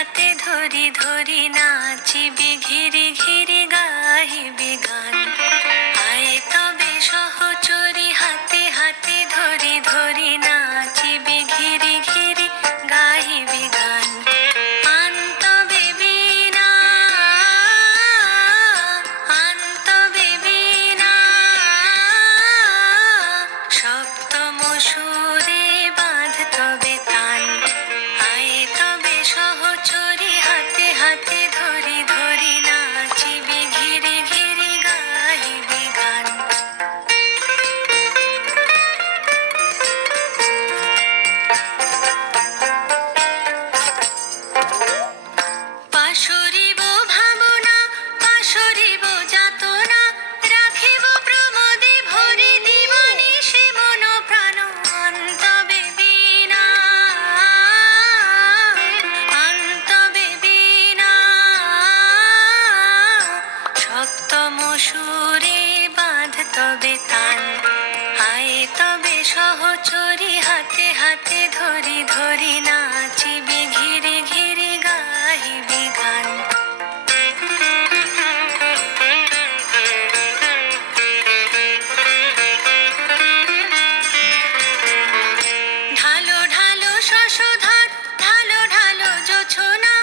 হাতে ধরি ধরি নাচিবি ঘিরি ঘিরি গাহিবি গান। আয় তবে সহচরি হাতে হাতে ধরি ধরি নাচিবি ঘিরি ঘিরি গাহিবি গান। আন তবে বীণা আন তবে বীণা সপ্তম সুরে বাঁধ তবে তান। আয় তবে সহচরি হাতে হাতে ধরি ধরি নাচিবি ঘিরি ঘিরি গাহিবি গান। পাশরিব ভাবনা পাশরিব যাতনা রাখিব প্রমোদে ভরি দিবানিশি মন প্রাণ। আন তবে বীণা আন তবে বীণা সপ্তম সুরে বাঁধ তবে তান। আয় তবে সহচরি হাতে হাতে ধরি ধরি নাচিবি ঘিরি ঘিরি গাহিবি গান। ঢালো ঢালো শশধর ঢালো ঢালো জোছনা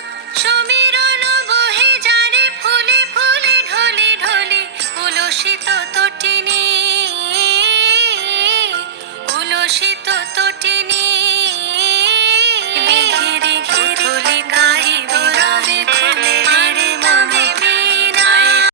সমীরণ বহে যারে ফুলে ফুলে ঢলি ঢলি উলসিত তটিনী উলসিত তটিনী ঘিরি ঘিরি